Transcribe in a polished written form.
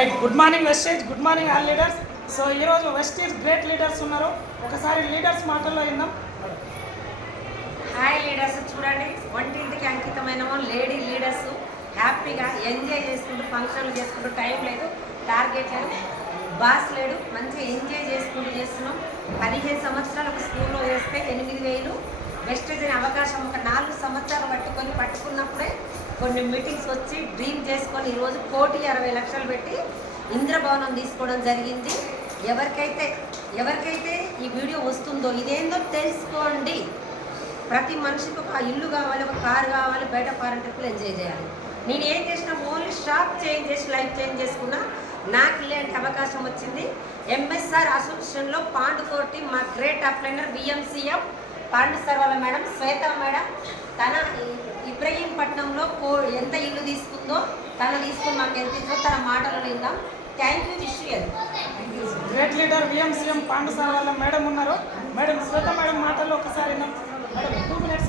Good morning Vestige, good morning all leaders. So ఈరోజు Vestige great leaders ఉన్నారు. ఒకసారి leaders మాటల్లో విందాం. హాయ్ లీడర్స్, చూడండి వంటింటికి అంకితమైన లేడీ లీడర్స్ హ్యాపీగా ఎంజాయ్ చేసుకుంటూ ఫంక్షన్లు చేసుకుంటూ, టైం లేదు, టార్గెట్ లేదు, బాస్ లేడు, మంచిగా ఎంజాయ్ చేసుకుంటూ చేస్తున్నాం. 15 సంవత్సరాలు ఒక స్కూల్లో చేస్తే 8,000 వెస్టేజ్ అనే అవకాశం ఒక 4 సంవత్సరాలు పట్టుకున్నప్పుడే కొన్ని మీటింగ్స్ వచ్చి డ్రీమ్ చేసుకొని ఈరోజు 1,60,00,000 పెట్టి ఇంద్రభవనం తీసుకోవడం జరిగింది. ఎవరికైతే ఈ వీడియో వస్తుందో ఇదేందో తెలుసుకోండి. ప్రతి మనిషికి ఒక ఇల్లు కావాలి, ఒక కారు కావాలి, బయట ఫారెన్ ట్రిప్లు ఎంజాయ్ చేయాలి. నేను ఏం చేసినా ఓన్లీ షాప్ చేంజ్ చేసి లైఫ్ చేంజ్ చేసుకున్నా. నాకు ఇలాంటి అవకాశం వచ్చింది. ఎంఎస్ఆర్ అసోసియేషన్లో పాండుకోటి మా గ్రేట్ అప్లైనర్ విఎంసీఎం పాండు సార్ వాళ్ళ మేడం శ్వేత మేడం తన ఇబ్రహీంపట్నంలో ఎంత ఇల్లు తీసుకుందో, తను తీసుకుని మాకు ఎంత ఇస్తుందో తన మాటలు విందాం. థ్యాంక్ యూ విషయం. గ్రేట్ లీడర్ విఎంసీఎం పాండు సార్ వాళ్ళ మేడం ఉన్నారు. మేడం శ్వేత మేడం మాటల్లో ఒకసారి విందాం. Madam 2 minutes.